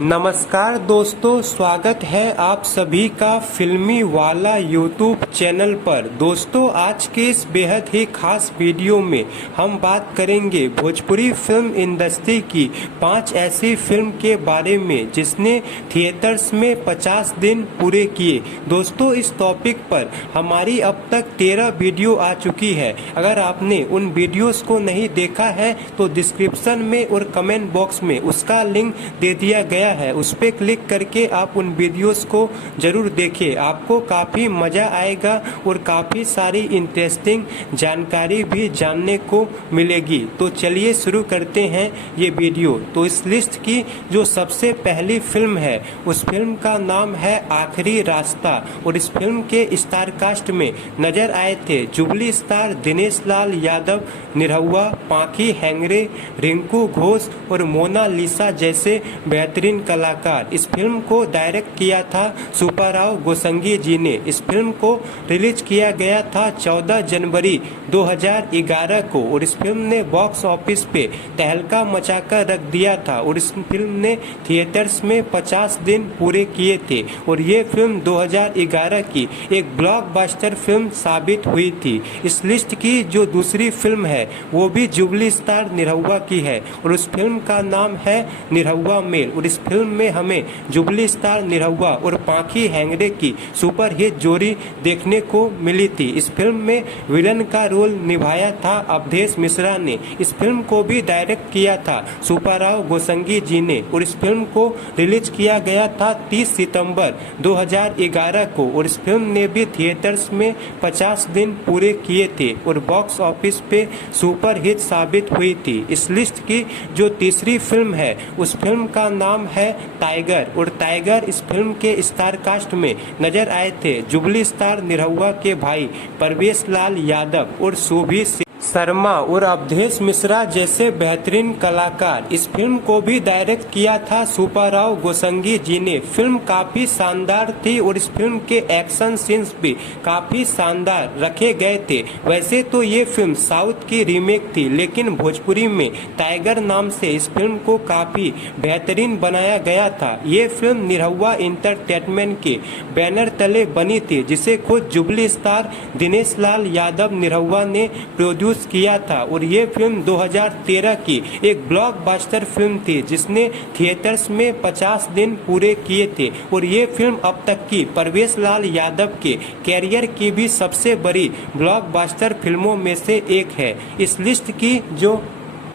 नमस्कार दोस्तों, स्वागत है आप सभी का फिल्मी वाला यूट्यूब चैनल पर। दोस्तों, आज के इस बेहद ही खास वीडियो में हम बात करेंगे भोजपुरी फिल्म इंडस्ट्री की 5 ऐसी फिल्म के बारे में जिसने थिएटर्स में 50 दिन पूरे किए। दोस्तों, इस टॉपिक पर हमारी अब तक 13 वीडियो आ चुकी है। अगर आपने उन वीडियोस को नहीं देखा है तो डिस्क्रिप्शन में और कमेंट बॉक्स में उसका लिंक दे दिया गया है, उस पर क्लिक करके आप उन वीडियोस को जरूर देखें। आपको काफ़ी मज़ा आएगा और काफ़ी सारी इंटरेस्टिंग जानकारी भी जानने को मिलेगी। तो चलिए शुरू करते हैं ये वीडियो। तो इस लिस्ट की जो सबसे पहली फिल्म है उस फिल्म का नाम है आखिरी रास्ता और इस फिल्म के स्टार कास्ट में नजर आए थे जुबली स्टार दिनेश लाल यादव, निरहुआ, पाखी हेंगरे, रिंकू घोष और मोनालिसा जैसे बेहतरीन कलाकार। इस फिल्म को डायरेक्ट किया था सुब्बाराव गोस्वामी जी ने। इस फिल्म को रिलीज किया गया था 14 जनवरी 2011 को और इस फिल्म ने बॉक्स ऑफिस पे तहलका मचाकर रख दिया था और इस फिल्म ने थिएटर्स में 50 दिन पूरे किए थे और ये फिल्म 2011 की एक ब्लॉकबस्टर फिल्म साबित हुई थी। इस लिस्ट की जो दूसरी फिल्म है वो भी जुबली स्टार निरहुआ की है और उस फिल्म का नाम है निरहुआ मेल और इस फिल्म में हमें जुबली स्टार निरहुआ और पाखी हेंगरे की सुपरहिट जोड़ी देखने को मिली थी। इस फिल्म में विलन का रोल निभाया था अवधेश मिश्रा ने। इस फिल्म को भी डायरेक्ट किया था सुब्बाराव गोस्वामी जी ने और इस फिल्म को रिलीज किया गया था 30 सितंबर 2011 को और इस फिल्म ने भी थिएटर्स में 50 दिन पूरे किए थे और बॉक्स ऑफिस पे सुपरहिट साबित हुई थी। इस लिस्ट की जो तीसरी फिल्म है उस फिल्म का नाम है टाइगर और टाइगर इस फिल्म के स्टार कास्ट में नजर आए थे जुबली स्टार निरहुआ के भाई परवेश लाल यादव और शोभी शर्मा और अवधेश मिश्रा जैसे बेहतरीन कलाकार। इस फिल्म को भी डायरेक्ट किया था सुब्बाराव गोस्वामी जी ने। फिल्म काफी शानदार थी और इस फिल्म के एक्शन सीन्स भी काफी शानदार रखे गए थे। वैसे तो ये फिल्म साउथ की रीमेक थी लेकिन भोजपुरी में टाइगर नाम से इस फिल्म को काफी बेहतरीन बनाया गया था। ये फिल्म निरहुआ इंटरटेनमेंट के बैनर तले बनी थी जिसे खुद जुबली स्टार दिनेश लाल यादव निरहुआ ने प्रोड्यूस किया था और ये फिल्म 2013 की एक ब्लॉकबस्टर फिल्म थी जिसने थिएटर्स में 50 दिन पूरे किए थे और ये फिल्म अब तक की परवेश लाल यादव के कैरियर की भी सबसे बड़ी ब्लॉकबस्टर फिल्मों में से एक है। इस लिस्ट की जो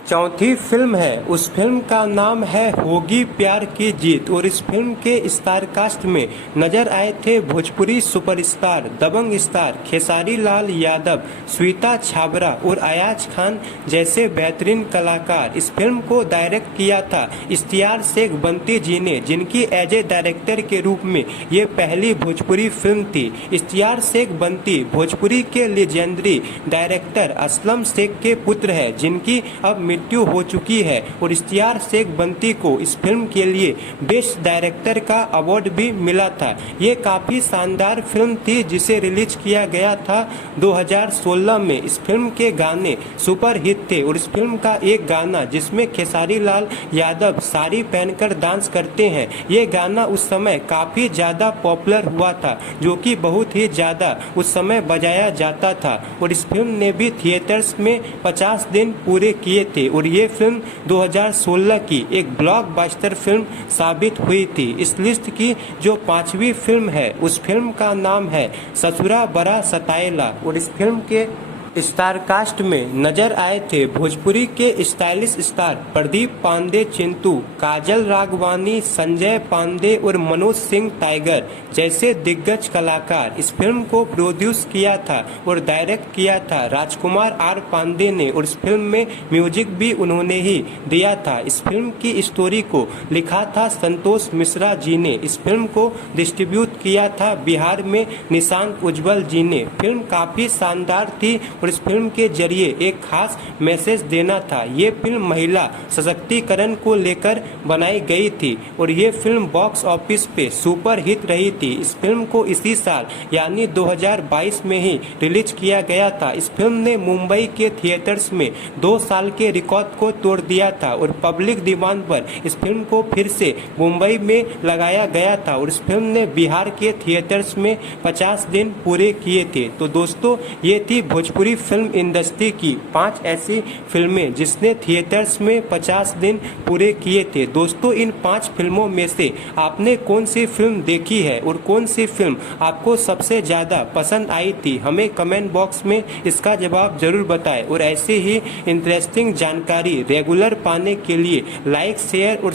चौथी फिल्म है उस फिल्म का नाम है होगी प्यार की जीत और इस फिल्म के स्टार कास्ट में नजर आए थे भोजपुरी सुपरस्टार दबंग स्टार खेसारी लाल यादव, श्वेता छाबरा और अयाज खान जैसे बेहतरीन कलाकार। इस फिल्म को डायरेक्ट किया था इश्तियार शेख बंती जी ने जिनकी एज ए डायरेक्टर के रूप में ये पहली भोजपुरी फिल्म थी। इश्तियार शेख बंती भोजपुरी के लेजेंडरी डायरेक्टर असलम शेख के पुत्र है जिनकी अब मृत्यु हो चुकी है और इश्तियार शेख बंती को इस फिल्म के लिए बेस्ट डायरेक्टर का अवार्ड भी मिला था। ये काफी शानदार फिल्म थी जिसे रिलीज किया गया था 2016 में। इस फिल्म के गाने सुपर हिट थे और इस फिल्म का एक गाना जिसमें खेसारी लाल यादव साड़ी पहनकर डांस करते हैं, ये गाना उस समय काफी ज्यादा पॉपुलर हुआ था जो कि बहुत ही ज्यादा उस समय बजाया जाता था और इस फिल्म ने भी थिएटर्स में 50 दिन पूरे किए थे और ये फिल्म 2016 की एक ब्लॉकबस्टर फिल्म साबित हुई थी। इस लिस्ट की जो पांचवी फिल्म है उस फिल्म का नाम है ससुरा बड़ा सताएला और इस फिल्म के स्टार कास्ट में नजर आए थे भोजपुरी के स्टाइलिश स्टार प्रदीप पांडे चिंटू, काजल राघवानी, संजय पांडे और मनोज सिंह टाइगर जैसे दिग्गज कलाकार। इस फिल्म को प्रोड्यूस किया था और डायरेक्ट किया था राजकुमार आर पांडे ने और इस फिल्म में म्यूजिक भी उन्होंने ही दिया था। इस फिल्म की स्टोरी को लिखा था संतोष मिश्रा जी ने। इस फिल्म को डिस्ट्रीब्यूट किया था बिहार में निशांत उज्जवल जी ने। फिल्म काफी शानदार थी और इस फिल्म के जरिए एक खास मैसेज देना था। ये फिल्म महिला सशक्तिकरण को लेकर बनाई गई थी और ये फिल्म बॉक्स ऑफिस पे सुपर हिट रही थी। इस फिल्म को इसी साल यानी 2022 में ही रिलीज किया गया था। इस फिल्म ने मुंबई के थिएटर्स में 2 साल के रिकॉर्ड को तोड़ दिया था और पब्लिक डिमांड पर इस फिल्म को फिर से मुंबई में लगाया गया था और इस फिल्म ने बिहार के थिएटर्स में 50 दिन पूरे किए थे। तो दोस्तों, ये थी भोजपुरी फिल्म इंडस्ट्री की 5 ऐसी फिल्में जिसने थिएटर्स में 50 दिन पूरे किए थे। दोस्तों, इन 5 फिल्मों में से आपने कौन सी फिल्म देखी है और कौन सी फिल्म आपको सबसे ज़्यादा पसंद आई थी? हमें कमेंट बॉक्स में इसका जवाब जरूर बताएं और ऐसे ही इंटरेस्टिंग जानकारी रेगुलर पाने के लिए लाइक, शेयर और